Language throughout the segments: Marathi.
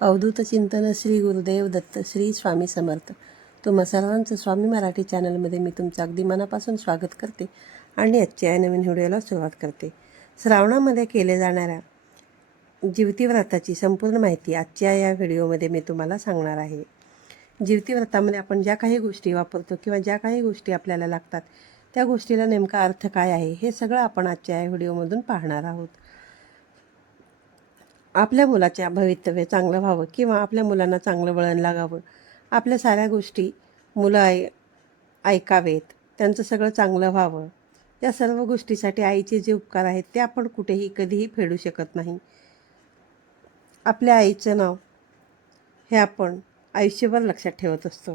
अवधूत चिंतन श्री गुरुदेव दत्त श्री स्वामी समर्थ. तुम्हा सर्वांचं स्वामी मराठी चॅनलमध्ये मी तुमचं अगदी मनापासून स्वागत करते आणि आजच्या या नवीन व्हिडिओला सुरुवात करते. श्रावणामध्ये केले जाणाऱ्या जीवतीव्रताची संपूर्ण माहिती आजच्या या व्हिडिओमध्ये मी तुम्हाला सांगणार आहे. जीवती व्रतामध्ये आपण ज्या काही गोष्टी वापरतो किंवा ज्या काही गोष्टी आपल्याला लागतात त्या गोष्टीला नेमका अर्थ काय आहे हे सगळं आपण आजच्या या व्हिडिओमधून पाहणार आहोत. आपल्या मुलाच्या भवितव्य चांगलं व्हावं किंवा आपल्या मुलांना चांगलं वळण लागावं. आपल्या साऱ्या गोष्टी मुलं ऐ ऐकावेत. त्यांचं सगळं चांगलं व्हावं. या सर्व गोष्टीसाठी आईचे जे उपकार आहेत ते आपण कुठेही कधीही फेडू शकत नाही. आपल्या आईचं नाव हे आपण आयुष्यभर लक्षात ठेवत असतो.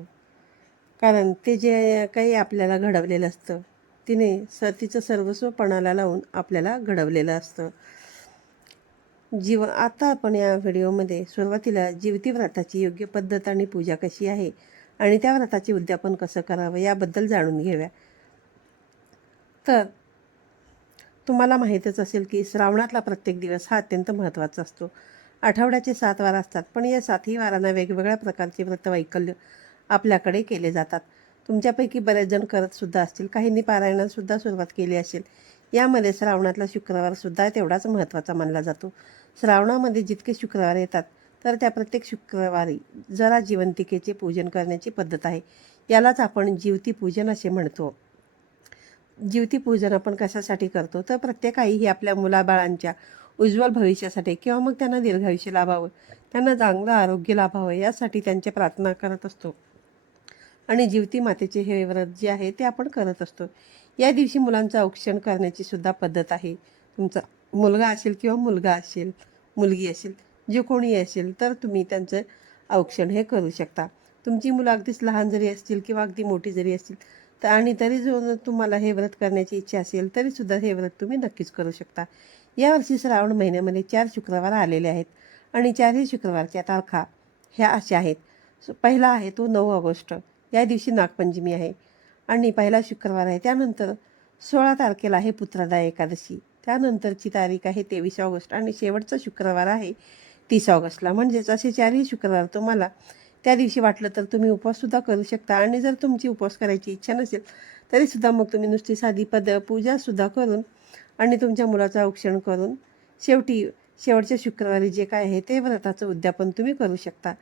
कारण ते जे काही आपल्याला घडवलेलं असतं तिने स तिचं सर्वस्व पणाला लावून आपल्याला घडवलेलं असतं. जीव आता आपण या व्हिडिओमध्ये सुरुवातीला जीवती व्रताची योग्य पद्धत आणि पूजा कशी आहे आणि त्या व्रताचे उद्यापन कसं करावं याबद्दल जाणून घेऊया. तर तुम्हाला माहीतच असेल की श्रावणातला प्रत्येक दिवस हा अत्यंत महत्त्वाचा असतो. आठवड्याचे सात वार असतात पण या सातही वारांना वेगवेगळ्या प्रकारचे व्रतवैकल्य आपल्याकडे केले जातात. तुमच्यापैकी बरेच जण करतसुद्धा असतील काहींनी पारायणासुद्धा सुरुवात केली असेल. यामध्ये श्रावणातला शुक्रवारसुद्धा तेवढाच महत्त्वाचा मानला जातो. श्रावणामध्ये जितके शुक्रवार येतात तर त्या प्रत्येक शुक्रवारी जरा जिवंतिकेचे पूजन करण्याची पद्धत आहे. यालाच आपण जीवती पूजन असे म्हणतो. जीवती पूजन आपण कशासाठी करतो? तर प्रत्येक आई ही आपल्या मुलाबाळांच्या उज्ज्वल भविष्यासाठी किंवा मग त्यांना दीर्घायुष्य लाभावं त्यांना चांगलं आरोग्य लाभावं यासाठी त्यांच्या प्रार्थना करत असतो. आणि जीवती मातेचे हे व्रत जे आहे ते आपण करत असतो. या दिवशी मुलांचं औक्षण करण्याची सुद्धा पद्धत आहे. तुमचा मुलगा असेल किंवा मुलगा असेल मुलगी असेल जे कोणी असेल तर तुम्ही त्यांचं औक्षण हे करू शकता. तुमची मुलं अगदीच लहान जरी असतील किंवा अगदी मोठी जरी असतील तर आणि तरी जो तुम्हाला हे व्रत करण्याची इच्छा असेल तरीसुद्धा हे व्रत तुम्ही नक्कीच करू शकता. यावर्षी श्रावण महिन्यामध्ये चार शुक्रवार आलेले आहेत आणि चारही शुक्रवारच्या तारखा ह्या अशा आहेत. पहिला आहे तो नऊ ऑगस्ट. या दिवशी नागपंचमी आहे. आणि पहिला शुक्रवार आहे. त्यानंतर सोळा तारखेला आहे पुत्रदा एकादशी. त्यानंतरची तारीख आहे तेवीस ऑगस्ट आणि शेवटचा शुक्रवार आहे तीस ऑगस्टला. म्हणजेच असे चारही शुक्रवार तुम्हाला त्या दिवशी वाटलं तर तुम्ही उपवाससुद्धा करू शकता आणि जर तुमची उपवास करायची इच्छा नसेल तरीसुद्धा मग तुम्ही नुसती साधी पद पूजासुद्धा करून आणि तुमच्या मुलाचं औक्षण करून शेवटी शेवटच्या शुक्रवारी जे काय आहे ते व्रताचं उद्यापन तुम्ही करू शकता.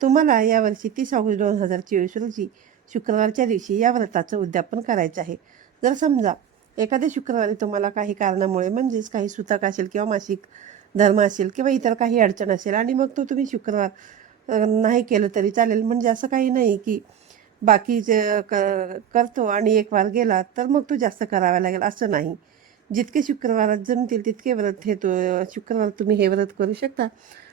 तुम्हाला यावर्षी तीस ऑगस्ट दोन हजार चोवीस रोजी शुक्रवारच्या दिवशी या व्रताचं उद्यापन करायचं आहे. जर समजा एखाद्या शुक्रवारी तुम्हाला काही कारणामुळे म्हणजेच काही सुतक असेल किंवा मासिक धर्म असेल किंवा इतर काही अडचण असेल आणि मग तो तुम्ही शुक्रवार नाही केलं तरी चालेल. म्हणजे असं काही नाही की बाकी जे क करतो आणि एक वार गेला तर मग तो जास्त करावा लागेल. असं नाही. जितके शुक्रवारात जमतील तितके व्रत हे तो शुक्रवार तुम्ही हे व्रत करू शकता.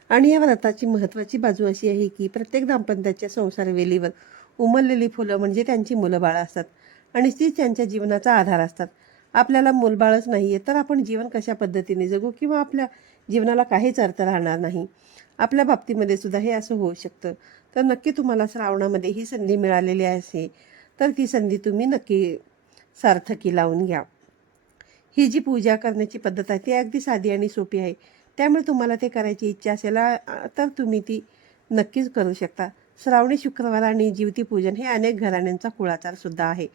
आणि या व्रताची महत्त्वाची बाजू अशी आहे की प्रत्येक दाम्पत्याच्या संसार वेलीवर उमललेली फुलं म्हणजे त्यांची मुलंबाळं असतात. आणि तीच त्यांच्या जीवनाचा आधार असतात. आपल्याला मूलबाळच नाही आहे तर आपण जीवन कशा पद्धतीने जगू किंवा आपल्या जीवनाला काहीच अर्थ राहणार नाही. आपल्या बाबतीमध्ये सुद्धा हे असं होऊ शकतं. तर नक्की तुम्हाला श्रावणामध्ये ही संधी मिळालेली असे तर ती संधी तुम्ही नक्की सार्थकी लावून घ्या. ही जी पूजा करण्याची पद्धत आहे ती अगदी साधी आणि सोपी आहे. त्यामुळे तुम्हाला ते करायची इच्छा असेल तर तुम्ही ती नक्कीच करू शकता. श्रावणी शुक्रवार आणि जीवती पूजन हे अनेक घराण्यांचा कुळाचार सुद्धा आहे.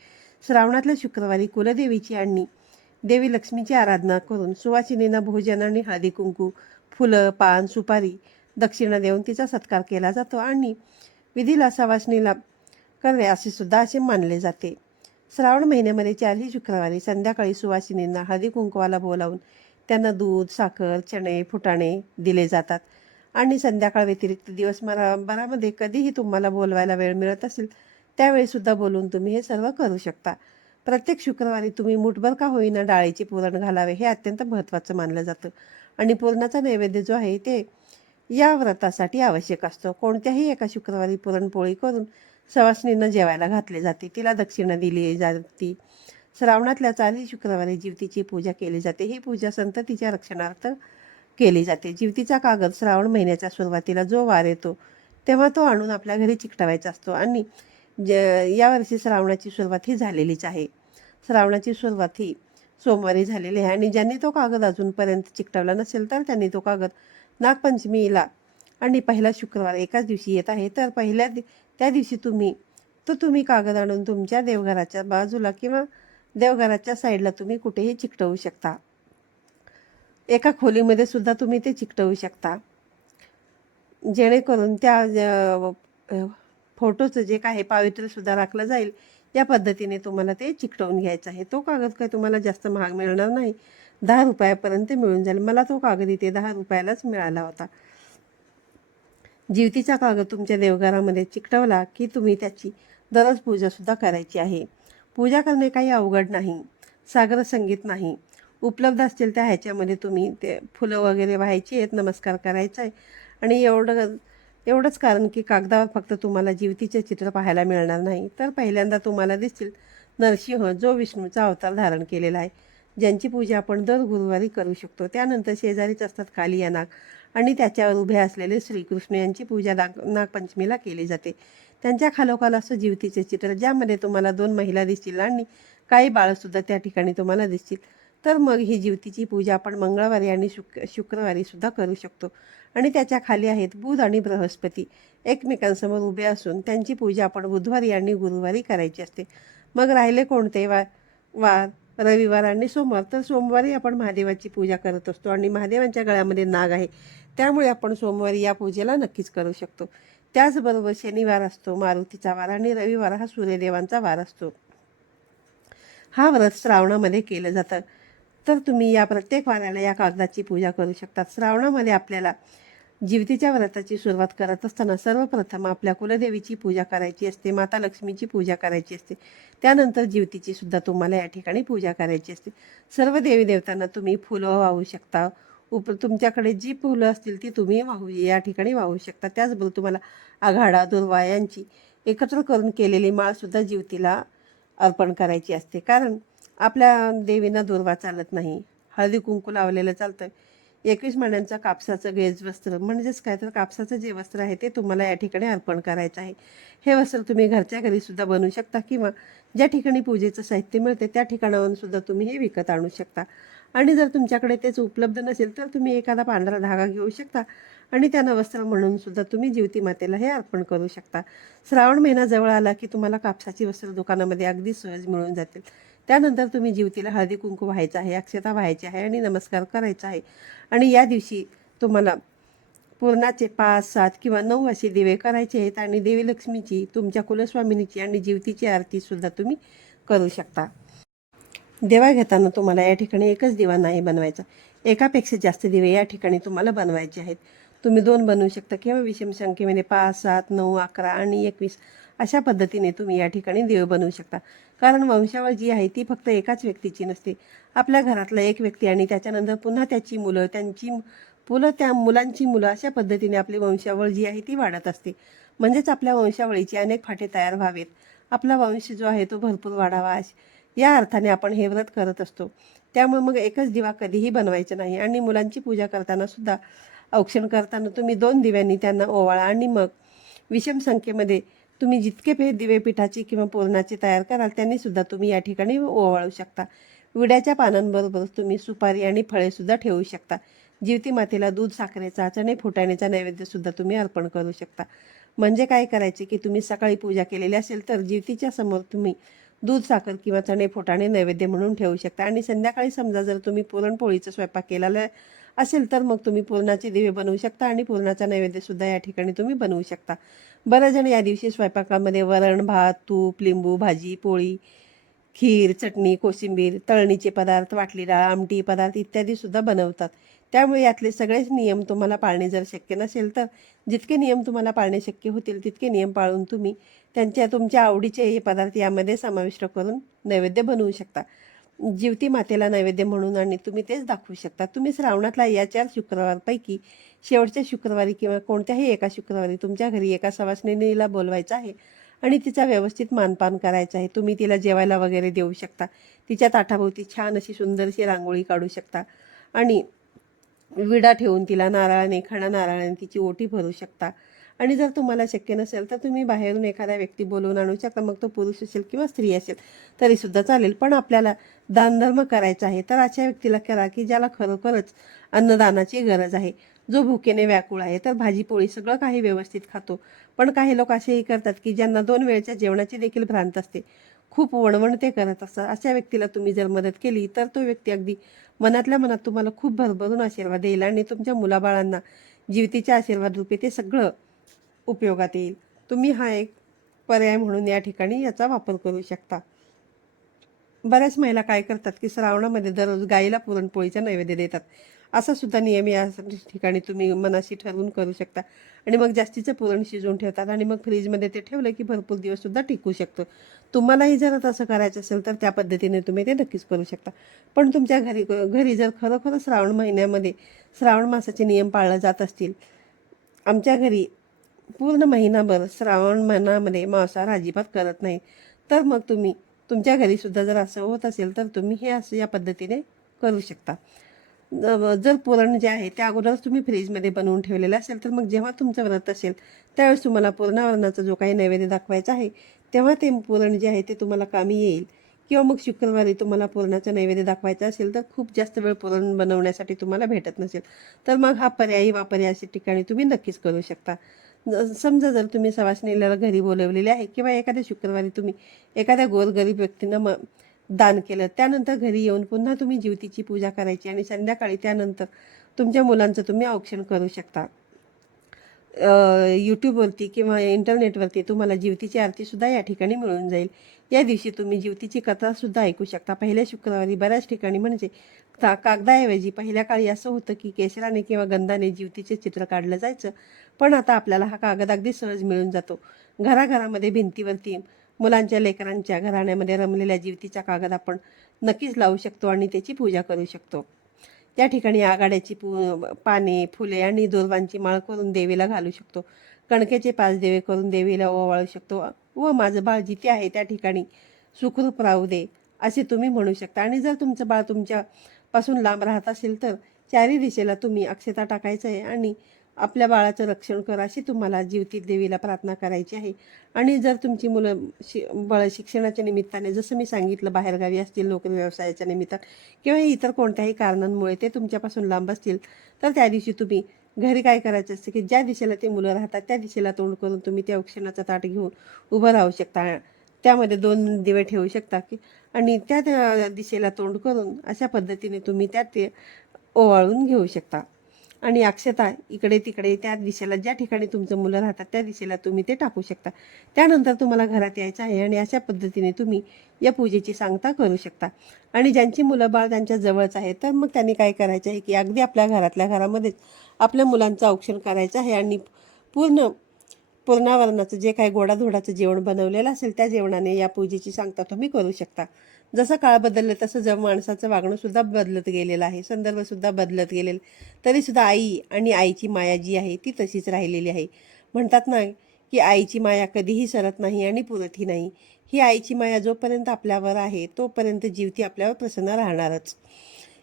श्रावणातल्या शुक्रवारी कुलदेवीची आणि देवी लक्ष्मीची आराधना करून सुवासिनींना भोजन आणि हळदी कुंकू फुलं पान सुपारी दक्षिणा देऊन तिचा सत्कार केला जातो आणि विधीला सवासणीला करणे असे सुद्धा असे मानले जाते. श्रावण महिन्यामध्ये चारही शुक्रवारी संध्याकाळी सुवासिनींना हळदी कुंकवाला बोलावून त्यांना दूध साखर चणे फुटाणे दिले जातात. आणि संध्याकाळ व्यतिरिक्त दिवस भरामध्ये कधीही तुम्हाला बोलवायला वेळ मिळत असेल त्यावेळीसुद्धा बोलून तुम्ही हे सर्व करू शकता. प्रत्येक शुक्रवारी तुम्ही मुठभर का होईना डाळीचे पुरण घालावे हे अत्यंत महत्त्वाचं मानलं जातं आणि पुरणाचा नैवेद्य जो आहे ते या व्रतासाठी आवश्यक असतो. कोणत्याही एका शुक्रवारी पुरणपोळी करून सवासनीनं जेवायला घातले जाते. तिला दक्षिणा दिली जाते. श्रावणातल्या चारही शुक्रवारी जीवतीची पूजा केली जाते. ही पूजा संततीच्या रक्षणार्थ केली जाते. जिवतीचा कागद श्रावण महिन्याच्या सुरुवातीला जो वार येतो तेव्हा तो आणून आपल्या घरी चिकटवायचा असतो. आणि ज यावर्षी श्रावणाची सुरुवात ही झालेलीच आहे. श्रावणाची सुरुवात ही सोमवारी झालेली आहे. आणि ज्यांनी तो कागद अजूनपर्यंत चिकटवला नसेल तर त्यांनी तो कागद नागपंचमीला आणि पहिला शुक्रवार एकाच दिवशी येत आहे. तर पहिल्या दि त्या दिवशी तुम्ही तो तुम्ही कागद आणून तुमच्या देवघराच्या बाजूला किंवा देवघराच्या साईडला तुम्ही कुठेही चिकटवू शकता. एका खोलीमध्ये सुद्धा तुम्ही ते चिकटवू शकता. जेणेकरून त्या फोटोचं जे काय पावित्र्यसुद्धा राखलं जाईल या पद्धतीने तुम्हाला ते चिकटवून घ्यायचं आहे. तो कागद काय तुम्हाला जास्त महाग मिळणार नाही. दहा रुपयापर्यंत मिळून जाईल. मला तो कागद इथे दहा रुपयालाच मिळाला होता. जिवतीचा कागद तुमच्या देवघरामध्ये चिकटवला की तुम्ही त्याची दररोज पूजासुद्धा करायची आहे. पूजा करणे काही अवघड नाही. सागर संगीत नाही. उपलब्ध असतील त्या ह्याच्यामध्ये तुम्ही ते फुलं वगैरे व्हायची आहेत नमस्कार करायचा आहे. आणि एवढं एवढंच कारण की कागदावर फक्त तुम्हाला जीवतीचे चित्र पाहायला मिळणार नाही. तर पहिल्यांदा तुम्हाला दिसतील नरसिंह जो विष्णूचा अवतार धारण केलेला आहे ज्यांची पूजा आपण दर गुरुवारी करू शकतो. त्यानंतर शेजारीच असतात कालिया नाग आणि त्याच्यावर उभे असलेले श्रीकृष्ण यांची पूजा नाग नागपंचमीला केली जाते. त्यांच्या खालोखाल असं जीवतीचे चित्र ज्यामध्ये तुम्हाला दोन महिला दिसतील आणि काही बाळंसुद्धा त्या ठिकाणी तुम्हाला दिसतील. तर मग ही जीवतीची पूजा आपण मंगळवारी आणि शुक शुक्रवारी सुद्धा करू शकतो. आणि त्याच्याखाली आहेत बुध आणि बृहस्पती. एकमेकांसमोर उभे असून त्यांची पूजा आपण बुधवारी आणि गुरुवारी करायची असते. मग राहिले कोणते वा वार? रविवार आणि सोमवार. तर सोमवारी आपण महादेवाची पूजा करत असतो आणि महादेवांच्या गळ्यामध्ये नाग आहे. त्यामुळे आपण सोमवारी या पूजेला नक्कीच करू शकतो. त्याचबरोबर शनिवार असतो मारुतीचा वार आणि रविवार हा सूर्यदेवांचा वार असतो. हा व्रत श्रावणामध्ये केलं जातं. तर तुम्ही या प्रत्येक वाराला या कागदाची पूजा करू शकता. श्रावणामध्ये आपल्याला जिवतीच्या व्रताची सुरुवात करत असताना सर्वप्रथम आपल्या कुलदेवीची पूजा करायची असते माता लक्ष्मीची पूजा करायची असते. त्यानंतर जीवतीची सुद्धा तुम्हाला या ठिकाणी पूजा करायची असते. सर्व देवी देवतांना तुम्ही फुलं वाहू शकता. उप तुमच्याकडे जी फुलं असतील ती तुम्ही वाहू या ठिकाणी वाहू शकता. त्याचबरोबर तुम्हाला आघाडा दुर्वा यांची एकत्र करून केलेली माळसुद्धा जीवतीला अर्पण करायची असते. कारण आपल्या देवींना दुर्वा चालत नाही. हळदी कुंकू लावलेलं चालतं एकवीस महिन्यांचा कापसाचं गेज वस्त्र म्हणजेच काय तर कापसाचं जे वस्त्र आहे ते तुम्हाला या ठिकाणी अर्पण करायचं आहे. हे वस्त्र तुम्ही घरच्या घरीसुद्धा बनवू शकता किंवा ज्या ठिकाणी पूजेचं साहित्य मिळते त्या ठिकाणावरून सुद्धा तुम्ही हे विकत आणू शकता. आणि जर तुमच्याकडे तेच उपलब्ध नसेल तर तुम्ही एखादा पांढरा धागा घेऊ शकता. आणि त्यानं वस्त्र म्हणून सुद्धा तुम्ही जिवती मातेला हे अर्पण करू शकता. श्रावण महिना जवळ आला की तुम्हाला कापसाची वस्त्र दुकानामध्ये अगदी सहज मिळून जातील. त्यानंतर तुम्ही जिवतीला हळदी कुंकू व्हायचं आहे अक्षता व्हायची आहे आणि नमस्कार करायचा आहे. आणि या दिवशी तुम्हाला पूर्णाचे पाच सात किंवा नऊ असे दिवे करायचे आहेत आणि देवी लक्ष्मीची तुमच्या कुलस्वामिनीची आणि जीवतीची आरतीसुद्धा तुम्ही करू शकता. देवा घेताना तुम्हाला या ठिकाणी एकच दिवा नाही बनवायचा. एकापेक्षा जास्त दिवे या ठिकाणी तुम्हाला बनवायचे आहेत. तुम्ही दोन बनवू शकता. किंवा विषम संख्येमध्ये पाच सात नऊ अकरा आणि एकवीस अशा पद्धतीने तुम्ही या ठिकाणी देव बनवू शकता. कारण वंशावळ जी आहे ती फक्त एकाच व्यक्तीची नसते. आपल्या घरातला एक व्यक्ती आणि त्याच्यानंतर पुन्हा त्याची मुलं त्यांची मुलं त्या मुलांची मुलं अशा पद्धतीने आपली वंशावळ जी आहे ती वाढत असते. म्हणजेच आपल्या वंशावळीचे अनेक फाटे तयार व्हावेत. आपला वंश जो आहे तो भरपूर वाढावा. या अर्थाने आपण हे व्रत करत असतो. त्यामुळे मग एकच दिवा कधीही बनवायचा नाही आणि मुलांची पूजा करताना सुद्धा औक्षण करताना तुम्ही दोन दिव्यांनी त्यांना ओवाळा आणि मग विषम संख्येमध्ये तुम्ही जितके पे दिवे पिठाची किंवा पुरणाची तयार कराल त्यांनी सुद्धा तुम्ही या ठिकाणी ओवाळू शकता. विड्याच्या पानांबरोबर तुम्ही सुपारी आणि फळे सुद्धा ठेवू शकता. जिवती मातेला दूध साखरेचा चणे फुटाण्याचा नैवेद्य सुद्धा तुम्ही अर्पण करू शकता. म्हणजे काय करायचे की तुम्ही सकाळी पूजा केलेली असेल तर जीवतीच्या समोर तुम्ही दूध साखर किंवा चणे फोटाणे नैवेद्य म्हणून ठेवू शकता. आणि संध्याकाळी समजा जर तुम्ही पुरणपोळीचा स्वयंपाक केलेला असेल तर मग तुम्ही पुरणाचे दिवे बनवू शकता आणि पुरणाचा नैवेद्यसुद्धा या ठिकाणी तुम्ही बनवू शकता. बरेच जण या दिवशी स्वयंपाकामध्ये वरण भात तूप लिंबू भाजी पोळी खीर चटणी कोशिंबीर तळणीचे पदार्थ वाटली डाळ आमटी पदार्थ इत्यादीसुद्धा बनवतात. त्यामुळे यातले सगळेच नियम तुम्हाला पाळणे जर शक्य नसेल तर जितके नियम तुम्हाला पाळणे शक्य होतील तितके नियम पाळून तुम्ही त्यांच्या तुमच्या आवडीचे हे पदार्थ यामध्ये समाविष्ट करून नैवेद्य बनवू शकता. जिवती मातेला नैवेद्य म्हणून आणि तुम्ही तेच दाखवू शकता. तुम्ही श्रावणातला या चार शुक्रवारपैकी शेवटच्या शुक्रवारी किंवा कोणत्याही एका शुक्रवारी तुमच्या घरी एका सवासणीला बोलवायचं आहे आणि तिचा व्यवस्थित मानपान करायचं आहे. तुम्ही तिला जेवायला वगैरे देऊ शकता. तिच्या ताटाभोवती छान अशी सुंदरशी रांगोळी काढू शकता. आणि विडा ठेवून तिला नारळाने खणा नारळाने तिची ओटी भरू शकता. आणि जर तुम्हाला शक्य नसेल तर तुम्ही बाहेरून एखादा व्यक्ती बोलवून आणू शकता. मग तो पुरुष असेल किंवा स्त्री असेल तरीसुद्धा चालेल. पण आपल्याला दानधर्म करायचा आहे तर अशा व्यक्तीला करा की ज्याला खरोखरच अन्नदानाची गरज आहे. जो भुकेने व्याकुळ आहे तर भाजीपोळी सगळं काही व्यवस्थित खातो. पण काही लोक असेही करतात की ज्यांना दोन वेळच्या जेवणाची देखील भ्रांत असते. खूप वणवण ते करत असतात. अशा व्यक्तीला तुम्ही जर मदत केली तर तो व्यक्ती अगदी मनातल्या मनात तुम्हाला खूप भरभरून आशीर्वाद देईल आणि तुमच्या मुलाबाळांना जीवतीच्या आशीर्वाद रूपे ते सगळं उपयोगात येईल. तुम्ही हा एक पर्याय म्हणून या ठिकाणी याचा वापर करू शकता. बऱ्याच महिला काय करतात की श्रावणामध्ये दररोज गाईला पुरणपोळीचा नैवेद्य देतात. असा सुद्धा नियम या ठिकाणी तुम्ही मनाशी ठरवून करू शकता. आणि मग जास्तीचं पुरण शिजवून ठेवतात आणि मग फ्रीजमध्ये ते ठेवलं की भरपूर दिवस सुद्धा टिकू शकतो. तुम्हालाही जर तसं करायचं असेल तर त्या पद्धतीने तुम्ही ते नक्कीच करू शकता. पण तुमच्या घरी घरी जर खरोखर श्रावण महिन्यामध्ये श्रावण मासाचे नियम पाळले जात असतील आमच्या घरी पूर्ण महिनाभर श्रावण महिन्यामध्ये मांसाहार अजिबात करत नाही. तर मग तुम्ही तुमच्या घरीसुद्धा जर असं होत असेल तर तुम्ही हे असं या पद्धतीने करू शकता. जर पुरण जे आहे ते अगोदरच तुम्ही फ्रीजमध्ये बनवून ठेवलेलं असेल तर मग जेव्हा तुमचं व्रत असेल त्यावेळेस तुम्हाला पुरणावरणाचा जो काही नैवेद्य दाखवायचा आहे तेव्हा ते पुरण जे आहे ते तुम्हाला कामी येईल. किंवा मग शुक्रवारी तुम्हाला पुरणाचं नैवेद्य दाखवायचं असेल तर खूप जास्त वेळ पुरण बनवण्यासाठी तुम्हाला भेटत नसेल. तर मग हा पर्यायी वापर्या अशा ठिकाणी तुम्ही नक्कीच करू शकता. समजा जर तुम्ही सवासनीला घरी बोलवलेले आहे किंवा एखाद्या शुक्रवारी तुम्ही एखाद्या गोरगरीब व्यक्तींना म दान केलं त्यानंतर घरी येऊन पुन्हा तुम्ही जीवतीची पूजा करायची आणि संध्याकाळी त्यानंतर तुमच्या मुलांचं तुम्ही औक्षण करू शकता. यूट्यूबवरती किंवा इंटरनेटवरती तुम्हाला जीवतीची आरतीसुद्धा या ठिकाणी मिळून जाईल. या दिवशी तुम्ही जीवतीची कथासुद्धा ऐकू शकता. पहिल्या शुक्रवारी बऱ्याच ठिकाणी म्हणजे का कागदाऐवजी पहिल्या काळी असं होतं की केशराने किंवा गंधाने जीवतीचे चित्र काढलं जायचं. पण आता आपल्याला हा कागद अगदी सहज मिळून जातो. घराघरामध्ये भिंतीवरती मुलांच्या लेकरांच्या घराण्यामध्ये रमलेल्या जीवतीचा कागद आपण नक्कीच लावू शकतो आणि त्याची पूजा करू शकतो. त्या ठिकाणी आघाड्याची पु पाने फुले आणि दुर्वांची माळ करून देवीला घालू शकतो. कणकेचे पाच देवे करून देवीला ओवाळू शकतो. व माझं बाळ जिथे आहे त्या ठिकाणी सुखरूप राहू दे असे तुम्ही म्हणू शकता. आणि जर तुमचं बाळ तुमच्यापासून लांब राहत असेल तर चारी दिशेला तुम्ही अक्षता टाकायचं आहे आणि आपल्या बाळाचं रक्षण कर अशी तुम्हाला जीवती देवीला प्रार्थना करायची आहे. आणि जर तुमची मुलं शि बळ शिक्षणाच्या निमित्ताने जसं मी सांगितलं बाहेरगावी असतील नोकरी व्यवसायाच्या निमित्तानं किंवा इतर कोणत्याही कारणांमुळे ते तुमच्यापासून लांब असतील तर त्या दिवशी तुम्ही घरी काय करायचं असतं की ज्या दिशेला ते मुलं राहतात त्या दिशेला तोंड करून तुम्ही त्या औक्षणाचा ताट घेऊन उभं राहू शकता. त्यामध्ये दोन दिवे ठेवू शकता की आणि त्या त्या दिशेला तोंड करून अशा पद्धतीने तुम्ही त्यात ते ओवाळून घेऊ शकता. आणि अक्षता इकडे तिकडे त्या दिशेला ज्या ठिकाणी तुमचं मुलं राहतात त्या दिशेला तुम्ही ते टाकू शकता. त्यानंतर तुम्हाला घरात यायचं आहे आणि अशा पद्धतीने तुम्ही या पूजेची सांगता करू शकता. आणि ज्यांची मुलं बाळ त्यांच्या जवळच आहे तर मग त्यांनी काय करायचं आहे की अगदी आपल्या घरातल्या घरामध्येच आपल्या मुलांचं औक्षण करायचं आहे आणि पूर्ण पूर्णावरणाचं जे काही गोडाधोडाचं जेवण बनवलेलं असेल त्या जेवणाने या पूजेची सांगता तुम्ही करू शकता. जसं काळ बदललं तसं जर माणसाचं वागणं सुद्धा बदलत गेलेलं आहे. संदर्भ सुद्धा बदलत गेलेलं. तरीसुद्धा आई आणि आईची माया जी आहे ती तशीच राहिलेली आहे. म्हणतात ना की आईची माया कधीही सरत नाही आणि पुरतही नाही. ही आईची माया जोपर्यंत आपल्यावर आहे तोपर्यंत जीवती आपल्यावर प्रसन्न राहणारच.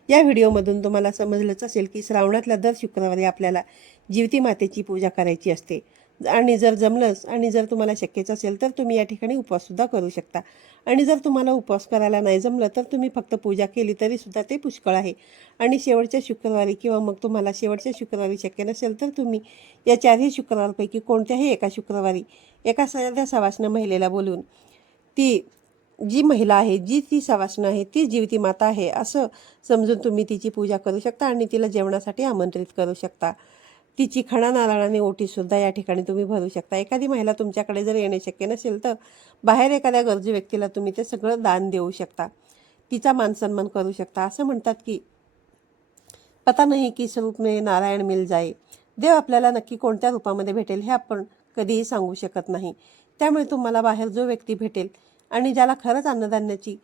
या व्हिडिओमधून तुम्हाला समजलंच असेल की श्रावणातल्या दर शुक्रवारी आपल्याला जीवती मातेची पूजा करायची असते. आणि जर जमलंच आणि जर तुम्हाला शक्यच असेल तर तुम्ही या ठिकाणी उपवाससुद्धा करू शकता. आणि जर तुम्हाला उपवास करायला नाही जमलं तर तुम्ही फक्त पूजा केली तरीसुद्धा ते पुष्कळ आहे. आणि शेवटच्या शुक्रवारी किंवा मग तुम्हाला शेवटच्या शुक्रवारी शक्य नसेल तर तुम्ही या चारही शुक्रवारपैकी कोणत्याही एका शुक्रवारी एका साध्या सवासनं महिलेला बोलून ती जी महिला आहे जी ती सवासनं आहे ती जीवती माता आहे असं समजून तुम्ही तिची पूजा करू शकता आणि तिला जेवणासाठी आमंत्रित करू शकता. तिची खणा नारळाने ओटीसुद्धा या ठिकाणी तुम्ही भरू शकता. एखादी महिला तुमच्याकडे जर येणे शक्य नसेल तर बाहेर एखाद्या गरजू व्यक्तीला तुम्ही ते सगळं दान देऊ शकता. तिचा मानसन्मान करू शकता. असं म्हणतात की पता नाही की स्वरूप मे नारायण मिल जाई देव आपल्याला नक्की कोणत्या रूपामध्ये भेटेल हे आपण कधीही सांगू शकत नाही. त्यामुळे तुम्हाला बाहेर जो व्यक्ती भेटेल आणि ज्याला खरंच अन्नधान्याची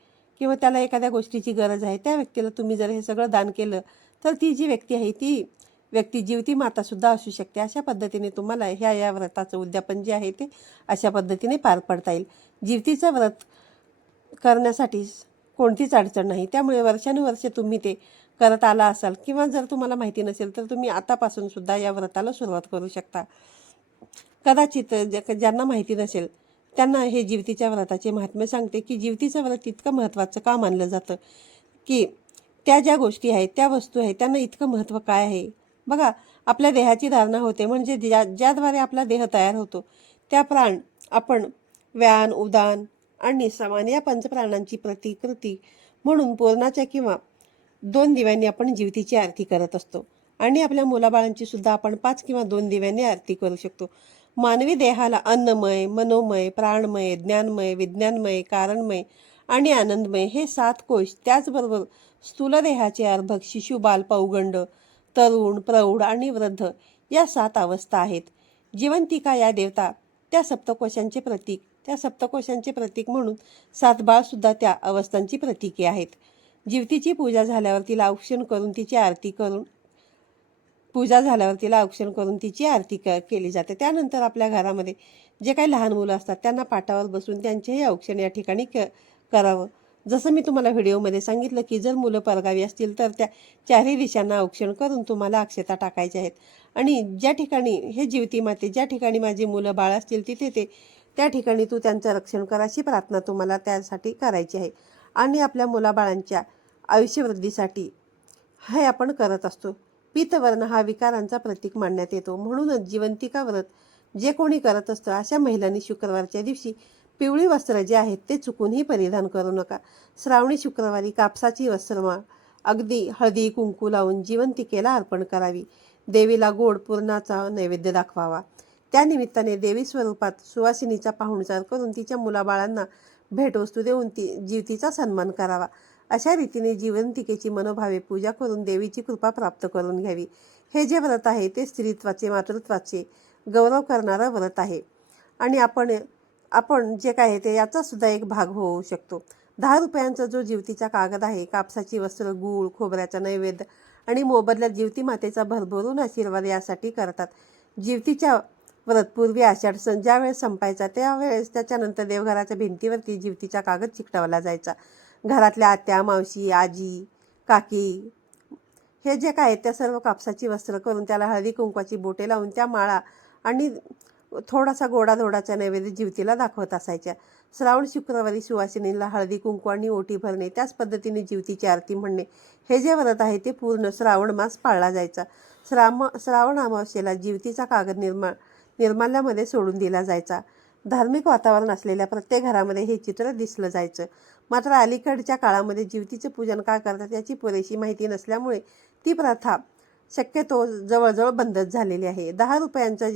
किंवा त्याला एखाद्या गोष्टीची गरज आहे त्या व्यक्तीला तुम्ही जर हे सगळं दान केलं तर ती जी व्यक्ती आहे ती व्यक्ती जीवती मातासुद्धा असू शकते. अशा पद्धतीने तुम्हाला ह्या या व्रताचं उद्यापन जे आहे ते अशा पद्धतीने पार पडता येईल. जीवतीचं व्रत करण्यासाठी कोणतीच अडचण नाही. त्यामुळे वर्षानुवर्षे तुम्ही ते करत आला असाल किंवा जर तुम्हाला माहिती नसेल तर तुम्ही आतापासून सुद्धा या व्रताला सुरुवात करू शकता. कदाचित ज- ज्यांना माहिती नसेल त्यांना हे जीवतीच्या व्रताचे महात्म्य सांगते की जीवतीचं व्रत इतकं महत्त्वाचं का मानलं जातं? की त्या ज्या गोष्टी आहेत त्या वस्तू आहेत त्यांना इतकं महत्त्व काय आहे? बघा आपल्या देहाची धारणा होते म्हणजे ज्या ज्याद्वारे आपला देह तयार होतो त्या प्राण आपण व्यान उदान आणि समान या पंचप्राणांची प्रतिकृती म्हणून पूर्णाच्या किंवा दोन दिव्यांनी आपण जीवतीची आरती करत असतो. आणि आपल्या मुलाबाळांची सुद्धा आपण पाच किंवा दोन दिव्यांनी आरती करू शकतो. मानवी देहाला अन्नमय मनोमय प्राणमय ज्ञानमय विज्ञानमय कारणमय आणि आनंदमय हे सात कोश त्याचबरोबर स्थूल देहाचे अर्भक शिशु बाल पौगंड तरुण प्रौढ आणि वृद्ध या सात अवस्था आहेत. जिवंतिका या देवता त्या सप्तकोशांचे प्रतीक त्या सप्तकोशांचे प्रतीक म्हणून सात बाळसुद्धा त्या अवस्थांची प्रतीके आहेत. जीवतीची पूजा झाल्यावर तिला औक्षण करून तिची आरती करून पूजा झाल्यावर तिला औक्षण करून तिची आरती क केली जाते. त्यानंतर आपल्या घरामध्ये जे काही लहान मुलं असतात त्यांना पाटावर बसून त्यांचेही औक्षण या ठिकाणी क करावं. जसं मी तुम्हाला व्हिडिओमध्ये सांगितलं की जर मुलं परगावी असतील तर त्या चारही दिशांना औक्षण करून तुम्हाला अक्षता टाकायच्या आहेत. आणि ज्या ठिकाणी हे जीवती माते ज्या ठिकाणी माझी मुलं बाळ असतील तिथे ते त्या ठिकाणी तू त्यांचं रक्षण कर अशी प्रार्थना तुम्हाला त्यासाठी करायची आहे. आणि आपल्या मुलाबाळांच्या आयुष्यवृद्धीसाठी हे आपण करत असतो. पितवर्ण हा विकारांचा प्रतीक मानण्यात येतो. म्हणूनच जिवंतिका व्रत जे कोणी करत असतं अशा महिलांनी शुक्रवारच्या दिवशी पिवळी वस्त्र जे आहेत ते चुकूनही परिधान करू नका. श्रावणी शुक्रवारी कापसाची वस्त्रमाळ अगदी हळदी कुंकू लावून जिवंतिकेला अर्पण करावी. देवीला गोड पूर्णाचा नैवेद्य दाखवावा. त्यानिमित्ताने देवी स्वरूपात सुवासिनीचा पाहुणचार करून तिच्या मुलाबाळांना भेटवस्तू देऊन ती जीवतीचा सन्मान करावा. अशा रीतीने जीवंतिकेची मनोभावे पूजा करून देवीची कृपा प्राप्त करून घ्यावी. हे जे व्रत आहे ते स्त्रीत्वाचे मातृत्वाचे गौरव करणारं व्रत आहे. आणि आपण आपण जे काय आहे ते याचा सुद्धा एक भाग होऊ शकतो. दहा रुपयांचा जो जीवतीचा कागद आहे कापसाची वस्त्र गूळ खोबऱ्याचा नैवेद्य आणि मोबदल्यात जीवती मातेचा भरभरून आशीर्वाद यासाठी करतात. जीवतीच्या व्रतपूर्वी आषाढ सण ज्या वेळेस संपायचा त्यावेळेस त्याच्यानंतर देवघराच्या भिंतीवरती जिवतीचा कागद चिकटवला जायचा. घरातल्या आत्या मावशी आजी काकी हे जे काय त्या सर्व कापसाची वस्त्र करून त्याला हळदी कुंकवाची बोटे लावून त्या माळा आणि थोडासा गोडाधोडाचा नैवेद्य जीवतीला दाखवत असायच्या. श्रावण शुक्रवारी सुवासिनीला हळदी कुंकू आणि ओटी भरणे त्याच पद्धतीने जीवतीची आरती म्हणणे हे जे व्रत आहे ते पूर्ण श्रावण मास पाळला जायचा. श्राम श्रावण अमावस्येला जीवतीचा कागद निर्मा निर्माल्यामध्ये सोडून दिला जायचा. धार्मिक वातावरण असलेल्या प्रत्येक घरामध्ये हे चित्र दिसलं जायचं. मात्र अलीकडच्या काळामध्ये जीवतीचं पूजन का करतात याची पुरेशी माहिती नसल्यामुळे ती प्रथा शक्यतो जवळजवळ बंदच झालेली आहे. दहा रुपयांचा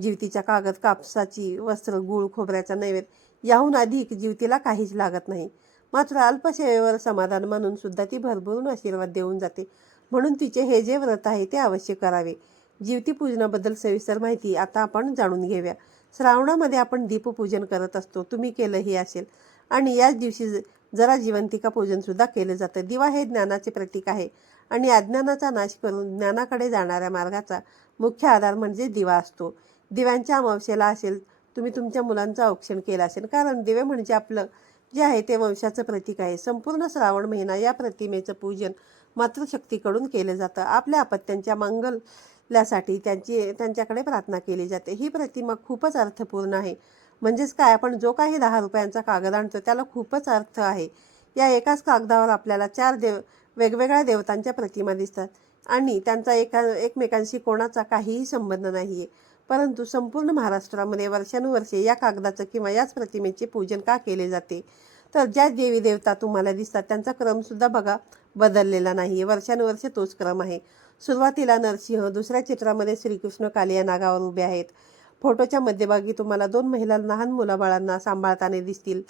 जी- जीवतीचा कागद कापसाची वस्त्र गूळ खोबऱ्याचा नैवेद्य याहून अधिक जीवतीला काहीच लागत नाही. मात्र अल्पसेवेवर समाधान मानून सुद्धा ती भरभरून आशीर्वाद देऊन जाते. म्हणून तिचे हे जे व्रत आहे ते अवश्य करावे. जीवती पूजनाबद्दल सविस्तर माहिती आता आपण जाणून घेऊया. श्रावणामध्ये आपण दीपपूजन करत असतो. तुम्ही केलंही असेल. आणि याच दिवशी ज- जरा जिवंतिका पूजनसुद्धा केलं जातं. दिवा हे ज्ञानाचे प्रतीक आहे. आणि अज्ञानाचा नाश करून ज्ञानाकडे जाणाऱ्या मार्गाचा मुख्य आधार म्हणजे दिवा असतो. दिव्यांच्या अमावस्येला असेल तुम्ही तुमच्या मुलांचं औक्षण केलं असेल. कारण दिवे म्हणजे आपलं जे आहे ते वंशाचं प्रतीक आहे. संपूर्ण श्रावण महिना या प्रतिमेचं पूजन मातृशक्तीकडून केलं जातं. आपल्या अपत्यांच्या मंगल्यासाठी त्यांची त्यांच्याकडे प्रार्थना केली जाते. ही प्रतिमा खूपच अर्थपूर्ण आहे. म्हणजेच काय? आपण जो काही दहा रुपयांचा कागद आणतो त्याला खूपच अर्थ आहे. या एकाच कागदावर आपल्याला चार देव वेगवेगळ्या देवतांच्या प्रतिमा दिसतात. आणि त्यांचा एका एकमेकांशी कोणाचा काहीही संबंध नाही आहे परंतु संपूर्ण महाराष्ट्रामध्ये वर्षानुवर्षे या कागदाचं किंवा याच प्रतिमेचे पूजन का केले जाते? तर ज्या देवी देवता तुम्हाला दिसतात त्यांचा क्रमसुद्धा बघा बदललेला नाही आहे वर्षानुवर्षे तोच क्रम आहे. सुरुवातीला नरसिंह दुसऱ्या चित्रामध्ये श्रीकृष्ण कालिया नागावर उभे आहेत. फोटोच्या मध्यभागी तुम्हाला दोन महिला लहान मुलाबाळांना सांभाळताना दिसतील.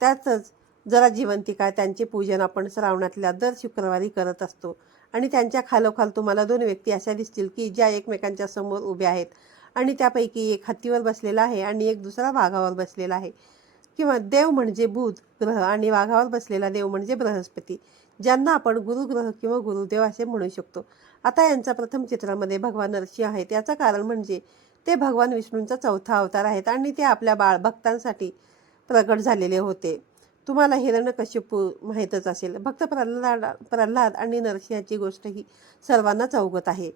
त्यातच जरा जिवंतिका त्यांचे पूजन आपण श्रावणातल्या दर शुक्रवारी करत असतो. आणि त्यांच्या खालोखाल तुम्हाला दोन व्यक्ती अशा दिसतील की ज्या एकमेकांच्या समोर उभ्या आहेत. आणि त्यापैकी एक हत्तीवर बसलेला आहे आणि एक दुसरा वाघावर बसलेला आहे. किंवा देव म्हणजे बुध ग्रह आणि वाघावर बसलेला देव म्हणजे बृहस्पती ज्यांना आपण गुरुग्रह किंवा गुरुदेव असे म्हणू शकतो. आता यांचा प्रथम चित्रामध्ये भगवान नरसिंह आहेत. याचं कारण म्हणजे ते भगवान विष्णूंचा चौथा अवतार आहेत आणि ते आपल्या बाळ भक्तांसाठी प्रकट झालेले होते. तुम्हाला हिरण्यकश्यपू माहीतच असेल. भक्त प्रल्हाद प्रल्हाद आणि नरसिंहाची गोष्ट ही सर्वांनाच अवगत आहे.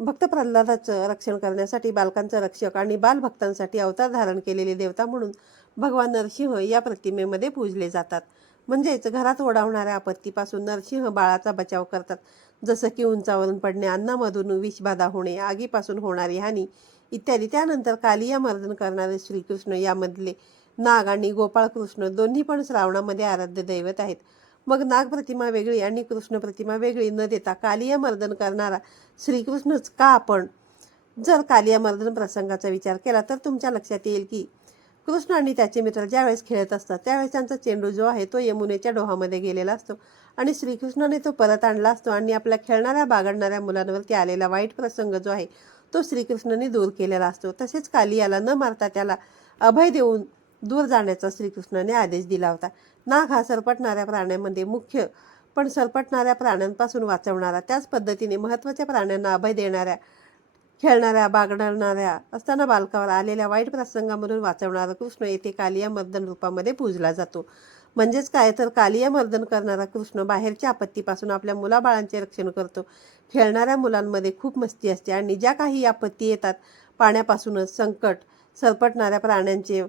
भक्त प्रल्हादाचं रक्षण करण्यासाठी बालकांचा रक्षक आणि बालभक्तांसाठी अवतार धारण केलेले देवता म्हणून भगवान नरसिंह या प्रतिमेमध्ये पूजले जातात. म्हणजेच घरात ओढावणाऱ्या आपत्तीपासून नरसिंह बाळाचा बचाव करतात. जसं की उंचावरून पडणे अन्नामधून विषबाधा होणे आगीपासून होणारी हानी इत्यादी. त्यानंतर कालिया मर्दन करणारे श्रीकृष्ण यामधले नाग आणि गोपाळकृष्ण दोन्ही पण श्रावणामध्ये आराध्य दैवत आहेत. मग नाग प्रतिमा वेगळी आणि कृष्ण प्रतिमा वेगळी. न देता कालियामर्दन करणारा श्रीकृष्णच का आपण? जर कालियामर्दन प्रसंगाचा विचार केला तर तुमच्या लक्षात येईल की कृष्ण आणि त्याचे मित्र ज्यावेळेस खेळत असतात त्यावेळेस त्यांचा चेंडू जो आहे तो यमुनेच्या डोहामध्ये गेलेला असतो आणि श्रीकृष्णाने तो परत आणला असतो आणि आपल्या खेळणाऱ्या बागडणाऱ्या मुलांवरती आलेला वाईट प्रसंग जो आहे तो श्रीकृष्णाने दूर केलेला असतो. तसेच कालियाला न मारता त्याला अभय देऊन दूर जाण्याचा श्रीकृष्णाने आदेश दिला होता. नाग हा सरपटणाऱ्या प्राण्यांमध्ये मुख्य पण सरपटणाऱ्या प्राण्यांपासून वाचवणारा त्याच पद्धतीने महत्त्वाच्या प्राण्यांना अभय देणाऱ्या खेळणाऱ्या बागडणाऱ्या असताना बालकावर आलेल्या वाईट प्रसंगामधून वाचवणारा कृष्ण येथे कालिया मर्दन रूपामध्ये पूजला जातो. म्हणजेच काय? तर कालिया मर्दन करणारा कृष्ण बाहेरच्या आपत्तीपासून आपल्या मुलाबाळांचे रक्षण करतो. खेळणाऱ्या मुलांमध्ये खूप मस्ती असते आणि ज्या काही आपत्ती येतात पाण्यापासूनच संकट सरपटणाऱ्या प्राण्यांचे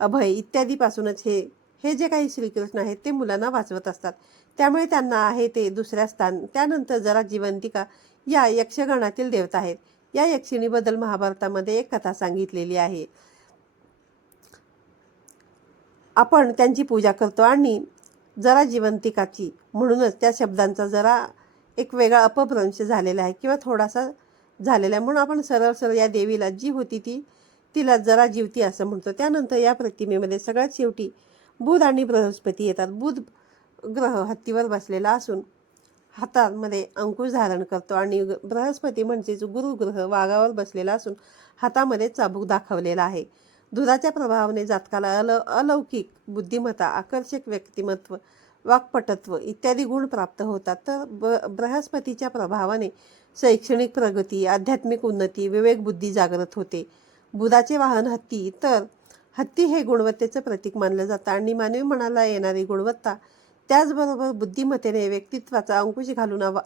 अभय इत्यादीपासूनच हे हे जे काही श्रीकृष्ण आहेत ते मुलांना वाचवत असतात. त्यामुळे त्यांना आहे ते दुसऱ्या स्थान. त्यानंतर जरा जिवंतिका या यक्षगणातील देवता आहेत. या यक्षिणीबद्दल महाभारतामध्ये एक कथा सांगितलेली आहे. आपण त्यांची पूजा करतो आणि जरा जिवंतिकाची म्हणूनच त्या शब्दांचा जरा एक वेगळा अपभ्रंश झालेला आहे किंवा थोडासा झालेला आहे. म्हणून आपण सरळ सरळ या देवीला जी होती ती तिला जरा जीवती असं म्हणतो. त्यानंतर या प्रतिमेमध्ये सगळ्यात शेवटी बुध आणि बृहस्पती येतात. बुध ग्रह हत्तीवर बसलेला असून हातामध्ये अंकुश धारण करतो आणि बृहस्पती म्हणजेच गुरुग्रह वाघावर बसलेला असून हातामध्ये चाबूक दाखवलेला आहे. दुधाच्या प्रभावाने जातकाला अल अलौकिक बुद्धिमत्ता आकर्षक व्यक्तिमत्व वाक्पटत्व इत्यादी गुण प्राप्त होतात. तर ब बृहस्पतीच्या प्रभावाने शैक्षणिक प्रगती आध्यात्मिक उन्नती विवेक बुद्धी जागृत होते. बुधाचे वाहन हत्ती तर हत्ती हे गुणवत्तेचं प्रतीक मानलं जातं. आणि मानवी मनाला येणारी गुणवत्ता त्याचबरोबर बुद्धिमत्तेने व्यक्तित्वाचा अंकुश घालून आवा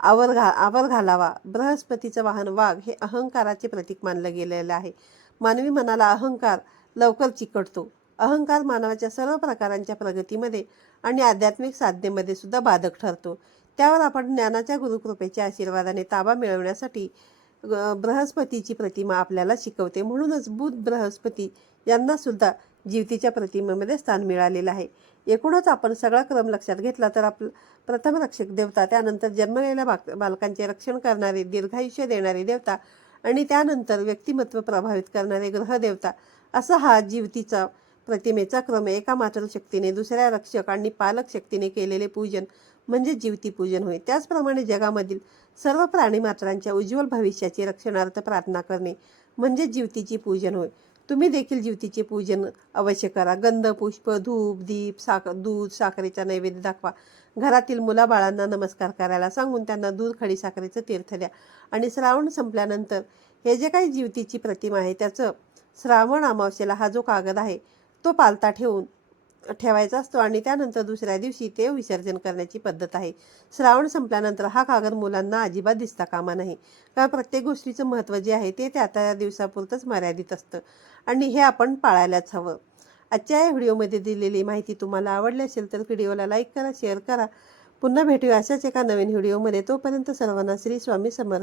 आवर घा आवर घालावा. बृहस्पतीचं वाहन वाघ हे अहंकाराचे प्रतीक मानलं गेलेलं आहे. मानवी मनाला अहंकार लवकर चिकटतो. अहंकार मानवाच्या सर्व प्रकारांच्या प्रगतीमध्ये आणि आध्यात्मिक साधनेमध्ये सुद्धा बाधक ठरतो. त्यावर आपण ज्ञानाच्या गुरुकृपेच्या आशीर्वादाने ताबा मिळवण्यासाठी बृहस्पतीची प्रतिमा आपल्याला शिकवते. म्हणूनच बुध बृहस्पती यांना सुद्धा जीवतीच्या प्रतिमेमध्ये स्थान मिळालेलं आहे. एकूणच आपण सगळा क्रम लक्षात घेतला तर आपलं प्रथम रक्षक देवता त्यानंतर जन्मलेल्या बाक बालकांचे रक्षण करणारे दीर्घायुष्य देणारे देवता आणि त्यानंतर व्यक्तिमत्व प्रभावित करणारे ग्रहदेवता असा हा जीवतीचा प्रतिमेचा क्रम एका एका मातृशक्तीने दुसऱ्या रक्षक आणि पालक शक्तीने केलेले पूजन म्हणजे जीवती पूजन होय. त्याचप्रमाणे जगामधील सर्व प्राणीमात्रांच्या उज्ज्वल भविष्याचे रक्षणार्थ प्रार्थना करणे म्हणजे जीवतीची पूजन होय. तुम्ही देखील जीवतीचे पूजन अवश्य करा. गंध पुष्प धूप दीप साख दूध साखरेचा नैवेद्य दाखवा. घरातील मुलाबाळांना नमस्कार करायला सांगून त्यांना दूध खडी साखरेचं तीर्थ द्या. आणि श्रावण संपल्यानंतर हे जे काही जीवतीची प्रतिमा आहे त्याचं श्रावण अमावस्येला हा जो कागद आहे तो पालता ठेवून ठेवायचा असतो आणि त्यानंतर दुसऱ्या दिवशी ते विसर्जन करण्याची पद्धत आहे. श्रावण संपल्यानंतर हा कागद मुलांना अजिबात दिसता कामा नाही. कारण प्रत्येक गोष्टीचं महत्त्व जे आहे ते त्या त्या दिवसापुरतंच मर्यादित असतं. आणि हे आपण पाळायलाच हवं. आजच्या या व्हिडिओमध्ये दिलेली माहिती तुम्हाला आवडली असेल तर व्हिडिओला लाईक करा शेअर करा. पुन्हा भेटूया अशाच एका नवीन व्हिडिओमध्ये. तोपर्यंत सर्वांना श्री स्वामी समर्थ.